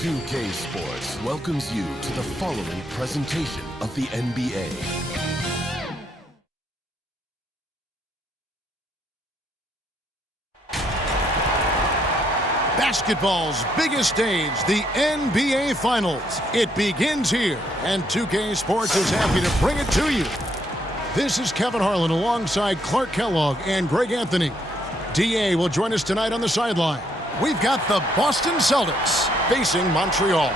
2K Sports welcomes you to the following presentation of the NBA. Basketball's biggest stage, the NBA Finals. It begins here, and 2K Sports is happy to bring it to you. This is Kevin Harlan alongside Clark Kellogg and Greg Anthony. DA will join us tonight on the sideline. We've got the Boston Celtics facing Montreal.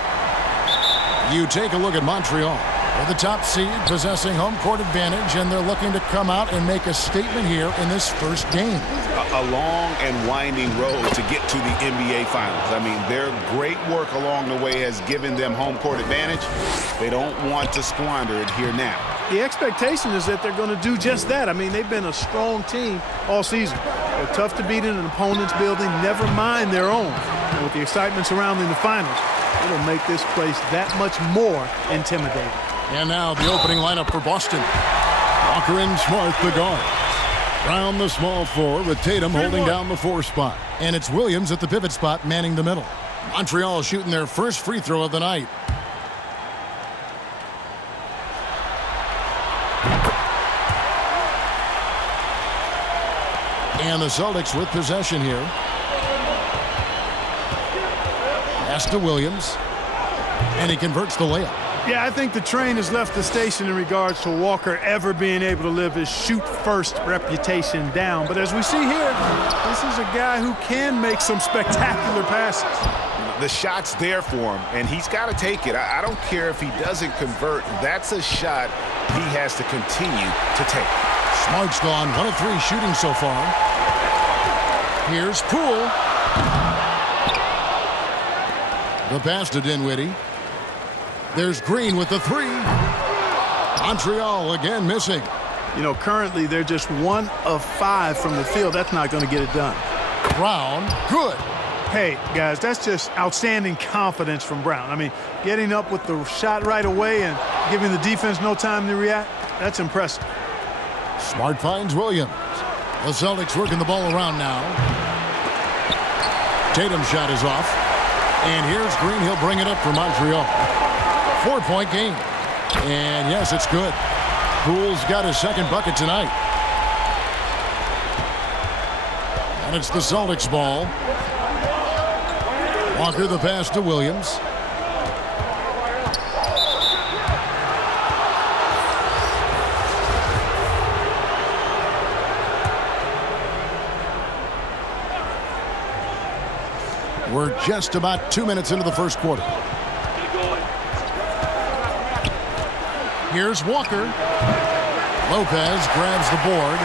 You take a look at Montreal. They're the top seed, possessing home court advantage, and they're looking to come out and make a statement here in this first game. A long and winding road to get to the NBA Finals. I mean, their great work along the way has given them home court advantage. They don't want to squander it here now. The expectation is that they're going to do just that. I mean, they've been a strong team all season. They're tough to beat in an opponent's building, never mind their own. And with the excitement surrounding the finals, it'll make this place that much more intimidating. And now the opening lineup for Boston. Walker and Smart, the guard. Brown, the small four, with Tatum holding down the 4 spot. And it's Williams at the pivot spot, manning the middle. Montreal shooting their first free throw of the night. And the Celtics with possession here. Pass to Williams. And he converts the layup. Yeah, I think the train has left the station in regards to Walker ever being able to live his shoot-first reputation down. But as we see here, this is a guy who can make some spectacular passes. The shot's there for him, and he's got to take it. I don't care if he doesn't convert. That's a shot he has to continue to take. Smart's gone 1 of 3 shooting so far. Here's Poole. The pass to Dinwiddie. There's Green with the 3. Montreal again missing. You know, currently they're just 1 of 5 from the field. That's not going to get it done. Brown, good. Hey, guys, that's just outstanding confidence from Brown. I mean, getting up with the shot right away and giving the defense no time to react, that's impressive. Smart finds Williams. The Celtics working the ball around now. Tatum's shot is off. And here's Green. He'll bring it up for Montreal. 4-point game. And yes, it's good. Poole's got his second bucket tonight. And it's the Celtics ball. Walker the pass to Williams. We're just about 2 minutes into the first quarter. Here's Walker. Lopez grabs the board.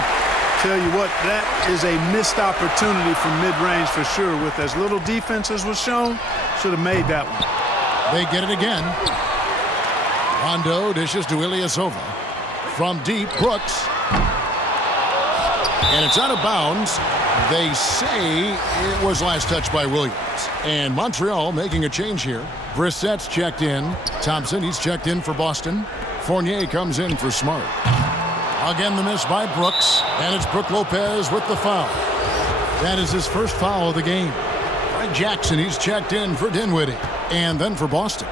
Tell you what, that is a missed opportunity from mid-range for sure. With as little defense as was shown, should have made that one. They get it again. Rondo dishes to Ilyasova. From deep, Brooks. And it's out of bounds. They say it was last touched by Williams. And Montreal making a change here. Brissett's checked in. Thompson, he's checked in for Boston. Fournier comes in for Smart. Again, the miss by Brooks. And it's Brook Lopez with the foul. That is his first foul of the game. Fred Jackson, he's checked in for Dinwiddie. And then for Boston.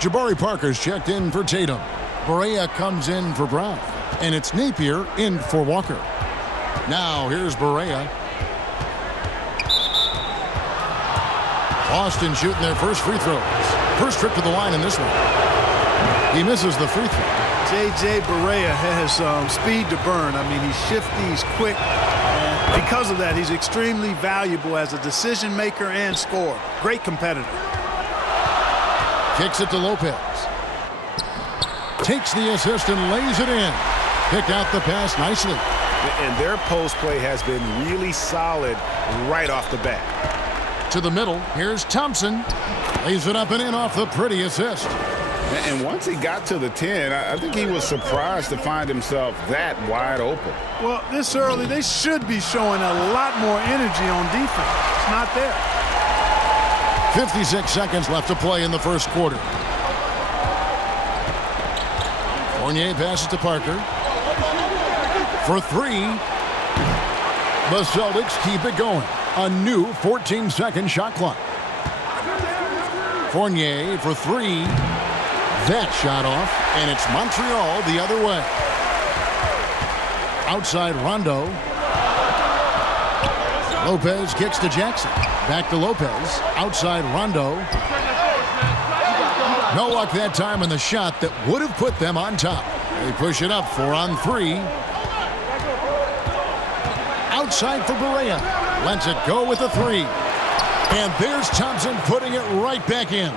Jabari Parker's checked in for Tatum. Barea comes in for Brown. And it's Napier in for Walker. Now, here's Barea. Boston shooting their first free throws. First trip to the line in this one. He misses the free throw. J.J. Barea has speed to burn. I mean, he's shifty, he's quick. And because of that, he's extremely valuable as a decision maker and scorer. Great competitor. Kicks it to Lopez. Takes the assist and lays it in. Picked out the pass nicely. And their post play has been really solid right off the bat. To the middle, here's Thompson. Lays it up and in off the pretty assist. And once he got to the 10, I think he was surprised to find himself that wide open. Well, this early, they should be showing a lot more energy on defense. It's not there. 56 seconds left to play in the first quarter. Fournier passes to Parker. For 3. The Celtics keep it going. A new 14-second shot clock. Fournier for three. That shot off, and it's Montreal the other way. Outside Rondo. Lopez kicks to Jackson. Back to Lopez. Outside Rondo. No luck that time on the shot that would have put them on top. They push it up 4-on-3. Outside for Barea. Lets it go with a three. And there's Thompson putting it right back in.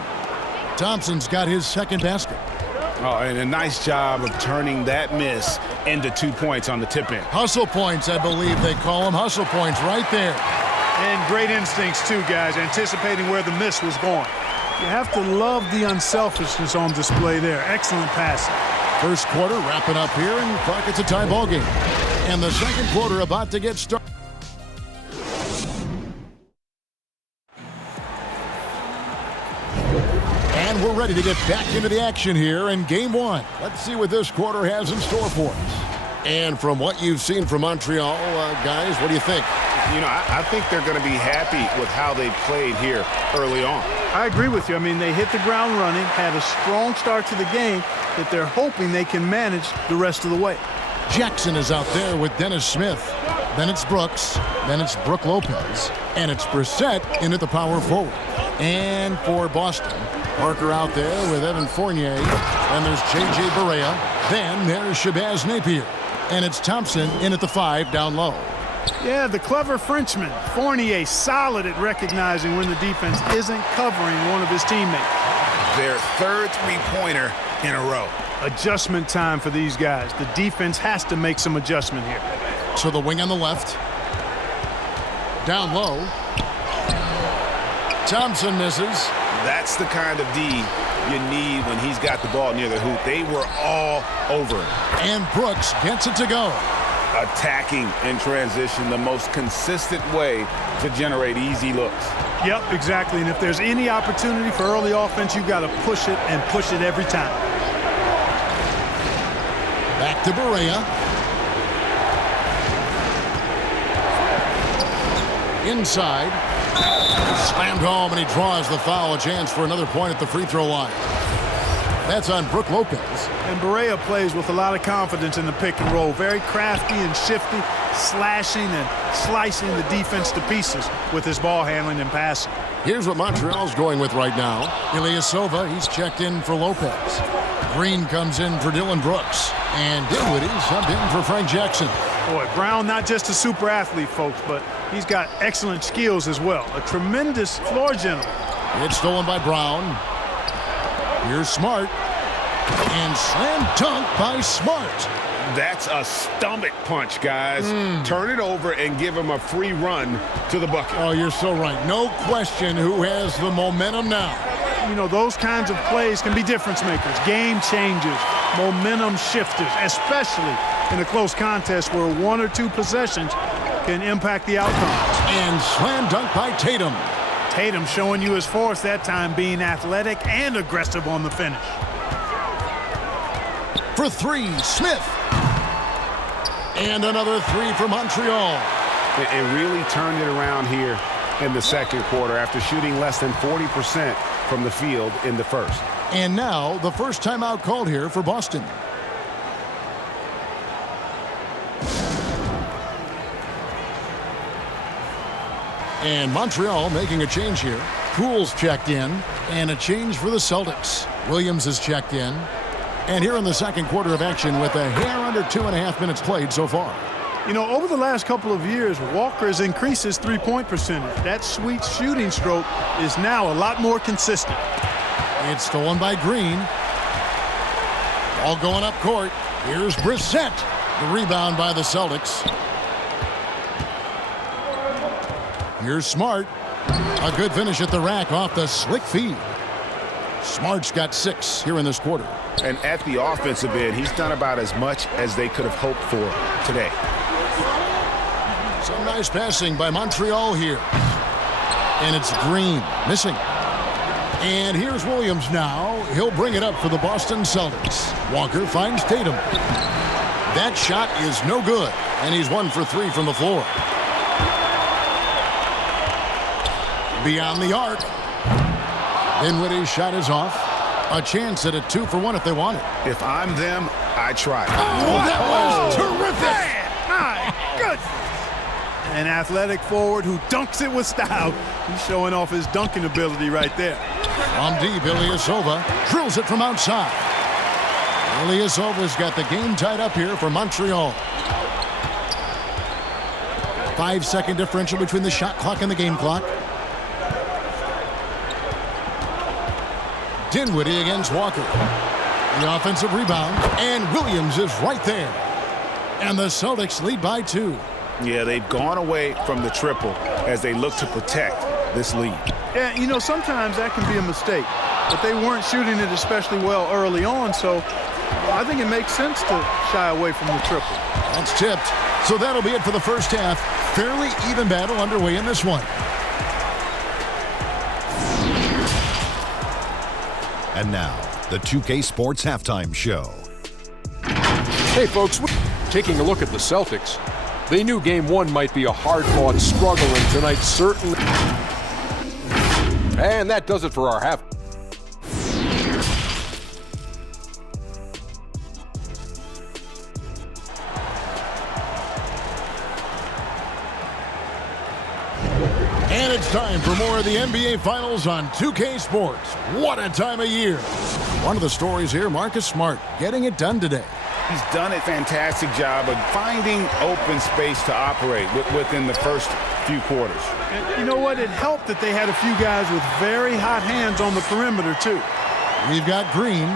Thompson's got his second basket. Oh, and a nice job of turning that miss into 2 points on the tip-in. Hustle points, I believe they call them. Hustle points right there. And great instincts, too, guys, anticipating where the miss was going. You have to love the unselfishness on display there. Excellent passing. First quarter wrapping up here, and Clark, it's a tie ball game. And the second quarter about to get started. And we're ready to get back into the action here in game one. Let's see what this quarter has in store for us. And from what you've seen from Montreal, guys, what do you think? You know, I think they're going to be happy with how they played here early on. I agree with you. I mean, they hit the ground running, had a strong start to the game that they're hoping they can manage the rest of the way. Jackson is out there with Dennis Smith. Then it's Brooks. Then it's Brook Lopez. And it's Brissett in at the power forward. And for Boston, Parker out there with Evan Fournier. And there's J.J. Barea. Then there's Shabazz Napier. And it's Thompson in at the 5 down low. Yeah, the clever Frenchman. Fournier solid at recognizing when the defense isn't covering one of his teammates. Their third three-pointer in a row. Adjustment time for these guys. The defense has to make some adjustment here. So the wing on the left. Down low. Thompson misses. That's the kind of D you need when he's got the ball near the hoop. They were all over it. And Brooks gets it to go. Attacking in transition, the most consistent way to generate easy looks. Yep, exactly. And if there's any opportunity for early offense, you've got to push it and push it every time. Back to Barea. Inside. Slammed home, and he draws the foul. A chance for another point at the free throw line. That's on Brook Lopez. And Barea plays with a lot of confidence in the pick and roll. Very crafty and shifty, slashing and slicing the defense to pieces with his ball handling and passing. Here's what Montreal's going with right now. Ilyasova, he's checked in for Lopez. Green comes in for Dylan Brooks. And Dinwiddie subbed in for Frank Jackson. Boy, Brown not just a super athlete, folks, but he's got excellent skills as well. A tremendous floor general. It's stolen by Brown. Here's Smart. And slam dunk by Smart. That's a stomach punch, guys. Turn it over and give him a free run to the bucket. Oh, you're so right. No question who has the momentum now. You know, those kinds of plays can be difference makers, game changers, momentum shifters, especially in a close contest where one or two possessions can impact the outcome. And slam dunk by Tatum. Tatum showing you his force that time, being athletic and aggressive on the finish. For three, Smith. And another three for Montreal. And really turned it around here in the second quarter after shooting less than 40% from the field in the first. And now the first timeout called here for Boston. And Montreal making a change here. Poole's checked in, and a change for the Celtics. Williams is checked in. And here in the second quarter of action with a hair under 2.5 minutes played so far. You know, over the last couple of years, Walker has increased his three-point percentage. That sweet shooting stroke is now a lot more consistent. It's stolen by Green. All going up court. Here's Brissett. The rebound by the Celtics. Here's Smart. A good finish at the rack off the slick feed. Smart's got 6 here in this quarter. And at the offensive end, he's done about as much as they could have hoped for today. Some nice passing by Montreal here. And it's Green missing. And here's Williams now. He'll bring it up for the Boston Celtics. Walker finds Tatum. That shot is no good. And he's 1 for 3 from the floor. Beyond the arc. Dinwiddie's shot is off. A chance at a 2-for-1 if they want it. If I'm them, I try. Oh, that was terrific. My goodness. An athletic forward who dunks it with style. He's showing off his dunking ability right there. From deep, Ilyasova drills it from outside. Ilyasova's got the game tied up here for Montreal. 5-second differential between the shot clock and the game clock. Dinwiddie against Walker. The offensive rebound, and Williams is right there. And the Celtics lead by 2. Yeah, they've gone away from the triple as they look to protect this lead. Yeah, you know, sometimes that can be a mistake. But they weren't shooting it especially well early on, so I think it makes sense to shy away from the triple. That's tipped. So that'll be it for the first half. Fairly even battle underway in this one. And now, the 2K Sports Halftime Show. Hey folks, taking a look at the Celtics. They knew Game 1 might be a hard-fought struggle, and tonight certainly. And that does it for our half. And it's time for more of the NBA Finals on 2K Sports. What a time of year. One of the stories here, Marcus Smart getting it done today. He's done a fantastic job of finding open space to operate within the first few quarters. And you know what? It helped that they had a few guys with very hot hands on the perimeter, too. We've got Green,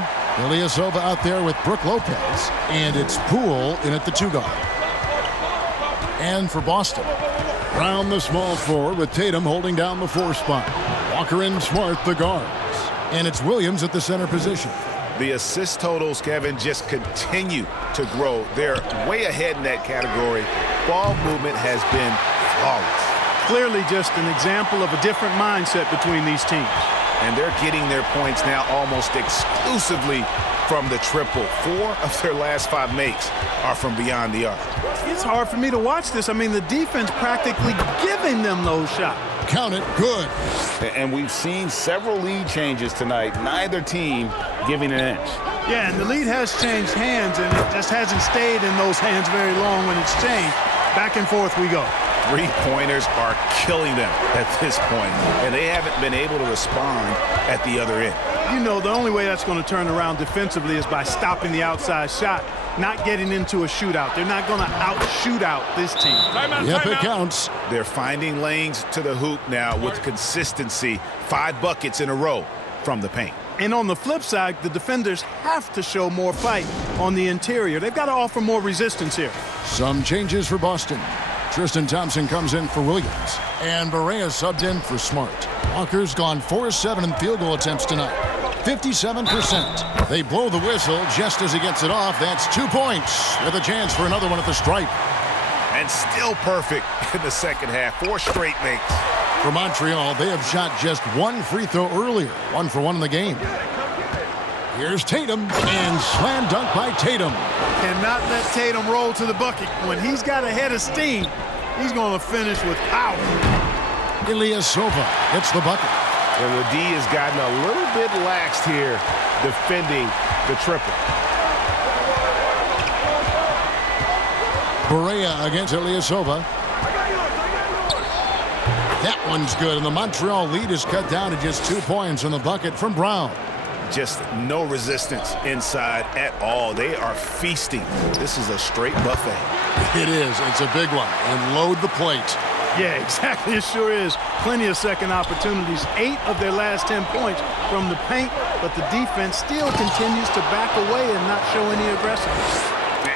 Ilyasova out there with Brook Lopez, and it's Poole in at the 2 guard. And for Boston, Brown the small forward with Tatum holding down the 4 spot. Walker and Smart the guards. And it's Williams at the center position. The assist totals, Kevin, just continue to grow. They're way ahead in that category. Ball movement has been flawless. Clearly just an example of a different mindset between these teams. And they're getting their points now almost exclusively from the triple. 4 of their last 5 makes are from beyond the arc. It's hard for me to watch this. I mean, the defense practically giving them those shots. Count it, good. And we've seen several lead changes tonight. Neither team giving an inch. Yeah, and the lead has changed hands, and it just hasn't stayed in those hands very long when it's changed. Back and forth we go. 3-pointers are killing them at this point, and they haven't been able to respond at the other end. You know, the only way that's going to turn around defensively is by stopping the outside shot, not getting into a shootout. They're not going to out-shoot out this team. Yep, it counts. They're finding lanes to the hoop now with consistency. 5 buckets in a row from the paint. And on the flip side, the defenders have to show more fight on the interior. They've got to offer more resistance here. Some changes for Boston. Tristan Thompson comes in for Williams. And Barea subbed in for Smart. Walker's gone 4-7 in field goal attempts tonight. 57%. They blow the whistle just as he gets it off. That's 2 points with a chance for another one at the stripe. And still perfect in the second half. 4 straight makes. For Montreal, they have shot just 1 free throw earlier. 1 for 1 in the game. Here's Tatum, and slam dunk by Tatum. Cannot let Tatum roll to the bucket. When he's got a head of steam, he's going to finish with power. Ilyasova hits the bucket. And the D has gotten a little bit laxed here defending the triple. Barea against Ilyasova. That one's good, and the Montreal lead is cut down to just 2 points on the bucket from Brown. Just no resistance inside at all. They are feasting. This is a straight buffet. It is. It's a big one. And load the plate. Yeah, exactly. It sure is. Plenty of second opportunities. 8 of their last 10 points from the paint, but the defense still continues to back away and not show any aggressiveness.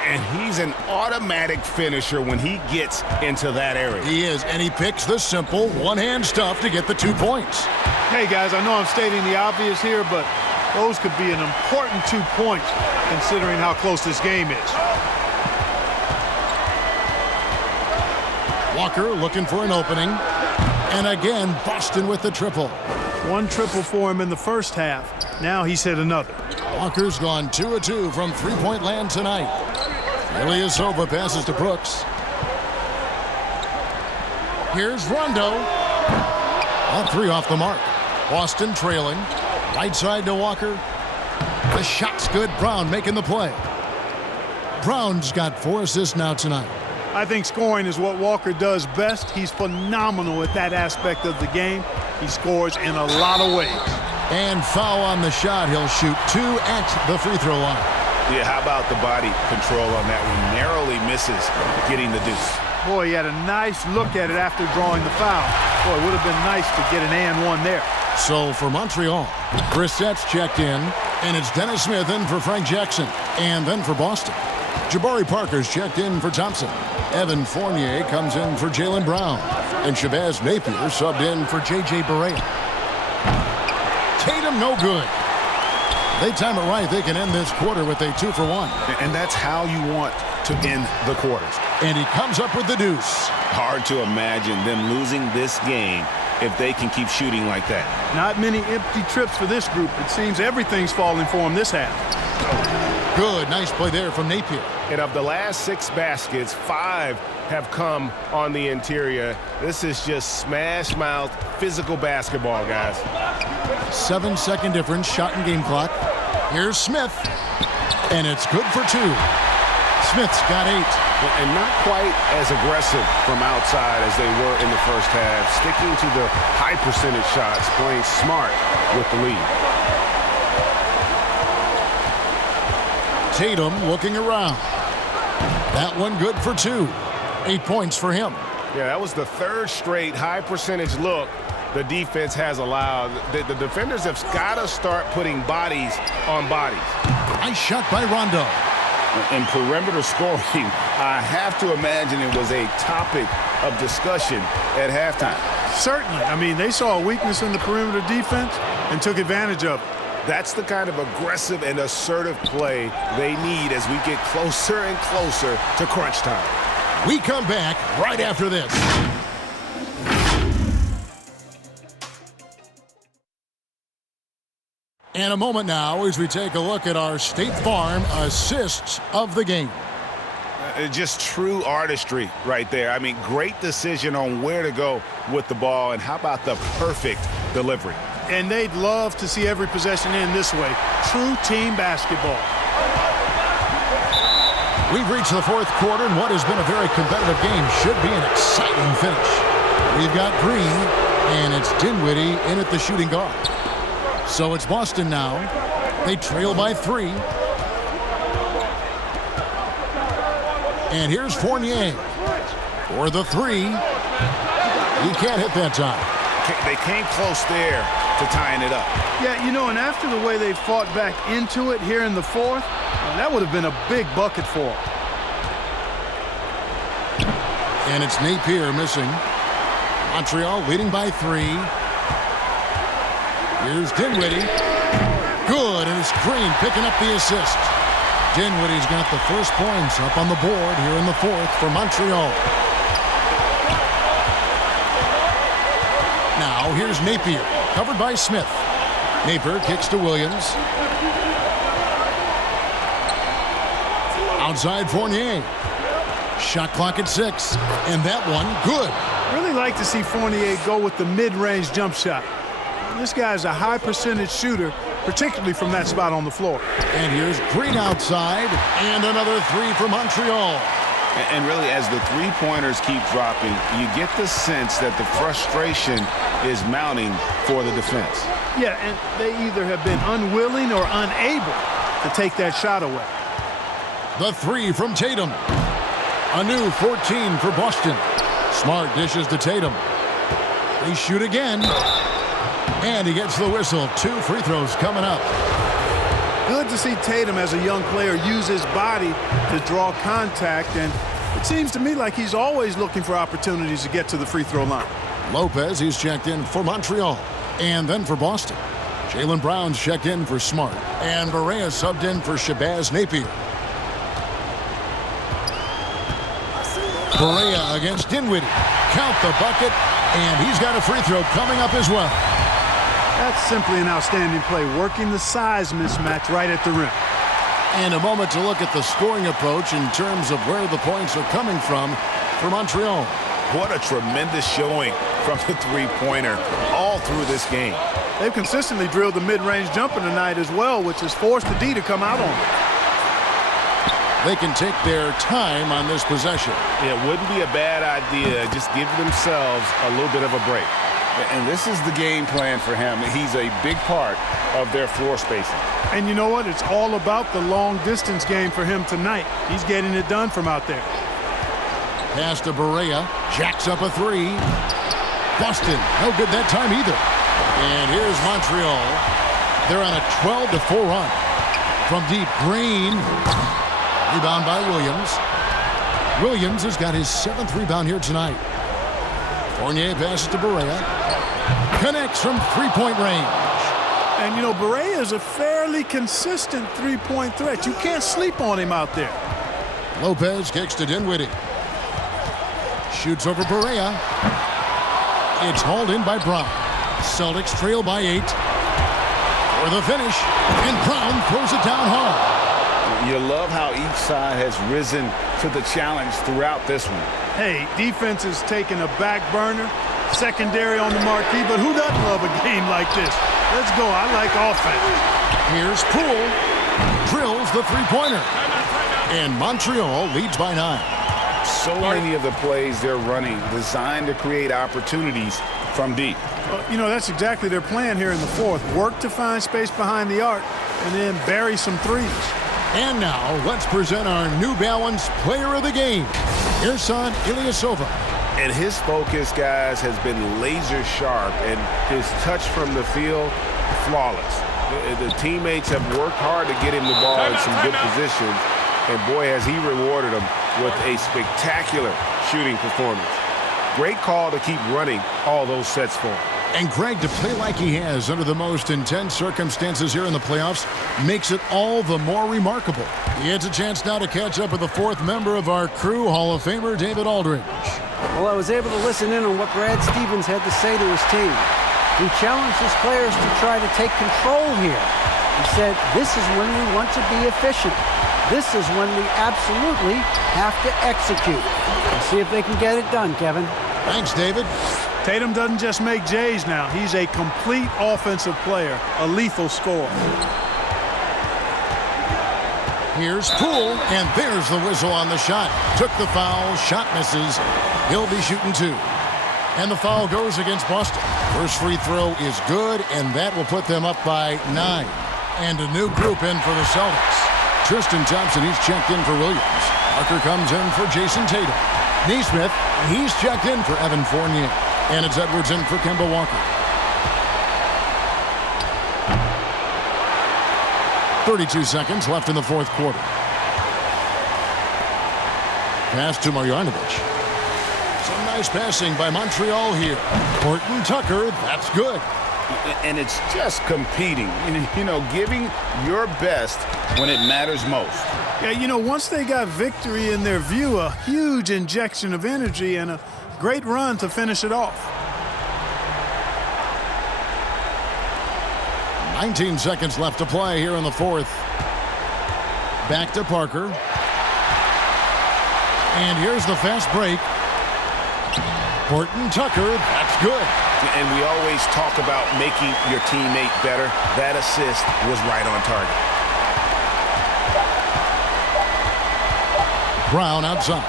And he's an automatic finisher when he gets into that area. He is, and he picks the simple one-hand stuff to get the 2 points. Hey, guys, I know I'm stating the obvious here, but those could be an important 2 points considering how close this game is. Walker looking for an opening. And again, Boston with the triple. 1 triple for him in the first half. Now he's hit another. Walker's gone 2 of 2 from three-point land tonight. Ilyasova passes to Brooks. Here's Rondo. All 3 off the mark. Boston trailing. Right side to Walker. The shot's good. Brown making the play. Brown's got 4 assists now tonight. I think scoring is what Walker does best. He's phenomenal at that aspect of the game. He scores in a lot of ways. And foul on the shot. He'll shoot 2 at the free throw line. Yeah, how about the body control on that one? Narrowly misses getting the deuce. Boy, he had a nice look at it after drawing the foul. Boy, it would have been nice to get an and one there. So for Montreal, Brissett's checked in, and it's Dennis Smith in for Frank Jackson. And then for Boston, Jabari Parker's checked in for Thompson. Evan Fournier comes in for Jaylen Brown. And Shabazz Napier subbed in for J.J. Barea. Tatum no good. They time it right. They can end this quarter with a 2 for 1. And that's how you want to end the quarters. And he comes up with the deuce. Hard to imagine them losing this game if they can keep shooting like that. Not many empty trips for this group. It seems everything's falling for them this half. Good. Nice play there from Napier. And of the last 6 baskets, 5 have come on the interior. This is just smash-mouth physical basketball, guys. 7-second difference, shot and game clock. Here's Smith, and it's good for 2. Smith's got 8. And not quite as aggressive from outside as they were in the first half. Sticking to the high percentage shots, playing smart with the lead. Tatum looking around. That one good for 2. 8 points for him. Yeah, that was the 3rd straight high percentage look the defense has allowed. The defenders have got to start putting bodies on bodies. Nice shot by Rondo. In perimeter scoring, I have to imagine it was a topic of discussion at halftime. Certainly. I mean, they saw a weakness in the perimeter defense and took advantage of it. That's the kind of aggressive and assertive play they need as we get closer and closer to crunch time. We come back right after this. And a moment now as we take a look at our State Farm assists of the game. Just true artistry right there. I mean, great decision on where to go with the ball, and how about the perfect delivery? And they'd love to see every possession end this way. True team basketball. We've reached the 4th quarter, and what has been a very competitive game should be an exciting finish. We've got Green, and it's Dinwiddie in at the shooting guard. So it's Boston now. They trail by 3. And here's Fournier for the 3. He can't hit that time. They came close there to tying it up. Yeah, you know, and after the way they fought back into it here in the 4th, that would have been a big bucket for them. And it's Napier missing. Montreal leading by 3. Here's Dinwiddie. Good, and it's Green picking up the assist. Dinwiddie's got the first points up on the board here in the 4th for Montreal. Now here's Napier, covered by Smith. Napier kicks to Williams. Outside Fournier. Shot clock at 6, and that one good. Really like to see Fournier go with the mid-range jump shot. This guy's a high percentage shooter, particularly from that spot on the floor. And here's Green outside, and another 3 for Montreal. And really, as the three-pointers keep dropping, you get the sense that the frustration is mounting for the defense. Yeah, and they either have been unwilling or unable to take that shot away. The 3 from Tatum. A new 14 for Boston. Smart dishes to Tatum. They shoot again. And he gets the whistle. 2 free throws coming up. Good to see Tatum as a young player use his body to draw contact, and it seems to me like he's always looking for opportunities to get to the free throw line. Lopez, he's checked in for Montreal. And then for Boston, Jaylen Brown's checked in for Smart. And Barea subbed in for Shabazz Napier. Barea against Dinwiddie. Count the bucket, and he's got a free throw coming up as well. That's simply an outstanding play, working the size mismatch right at the rim. And a moment to look at the scoring approach in terms of where the points are coming from for Montreal. What a tremendous showing from the three-pointer all through this game. They've consistently drilled the mid-range jumper tonight as well, which has forced the D to come out on them. They can take their time on this possession. It wouldn't be a bad idea. Just give themselves a little bit of a break. And this is the game plan for him. He's a big part of their floor spacing. And you know what? It's all about the long-distance game for him tonight. He's getting it done from out there. Pass to Barea. Jacks up a three. Boston, no good that time either. And here's Montreal. They're on a 12-4 run. From deep, Green. Rebound by Williams. Williams has got his 7th rebound here tonight. Fournier passes to Barea. Connects from three-point range. And, you know, Barea is a fairly consistent three-point threat. You can't sleep on him out there. Lopez kicks to Dinwiddie. Shoots over Barea. It's hauled in by Brown. Celtics trail by 8. For the finish. And Brown throws it down hard. You love how each side has risen to the challenge throughout this one. Hey, defense is taking a back burner, secondary on the marquee, but who doesn't love a game like this? Let's go. I like offense. Here's Poole. Drills the three-pointer. And Montreal leads by 9. So many of the plays they're running designed to create opportunities from deep. You know, that's exactly their plan here in the fourth. Work to find space behind the arc and then bury some threes. And now, let's present our New Balance Player of the Game, Ersan Ilyasova. And his focus, guys, has been laser sharp, and his touch from the field, flawless. The teammates have worked hard to get him the ball in some good positions, and boy, has he rewarded them with a spectacular shooting performance. Great call to keep running all those sets for him. And Greg, to play like he has under the most intense circumstances here in the playoffs makes it all the more remarkable. He gets a chance now to catch up with the 4th member of our crew, Hall of Famer David Aldridge. Well, I was able to listen in on what Brad Stevens had to say to his team. He challenged his players to try to take control here. He said, this is when we want to be efficient. This is when we absolutely have to execute. Let's see if they can get it done, Kevin. Thanks, David. Tatum doesn't just make J's now. He's a complete offensive player, a lethal scorer. Here's Poole, and there's the whistle on the shot. Took the foul, shot misses. He'll be shooting 2. And the foul goes against Boston. First free throw is good, and that will put them up by 9. And a new group in for the Celtics. Tristan Thompson, he's checked in for Williams. Parker comes in for Jason Tatum. Neesmith, he's checked in for Evan Fournier. And it's Edwards in for Kemba Walker. 32 seconds left in the 4th quarter. Pass to Marjanovic. Some nice passing by Montreal here. Horton Tucker, that's good. And it's just competing, you know, giving your best when it matters most. Yeah, you know, once they got victory in their view, a huge injection of energy and a great run to finish it off. 19 seconds left to play here in the 4th. Back to Parker. And here's the fast break. Horton Tucker, that's good. And we always talk about making your teammate better. That assist was right on target. Brown outside.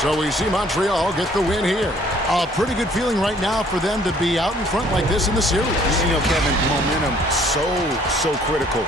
So we see Montreal get the win here. A pretty good feeling right now for them to be out in front like this in the series. You know, Kevin, momentum so critical.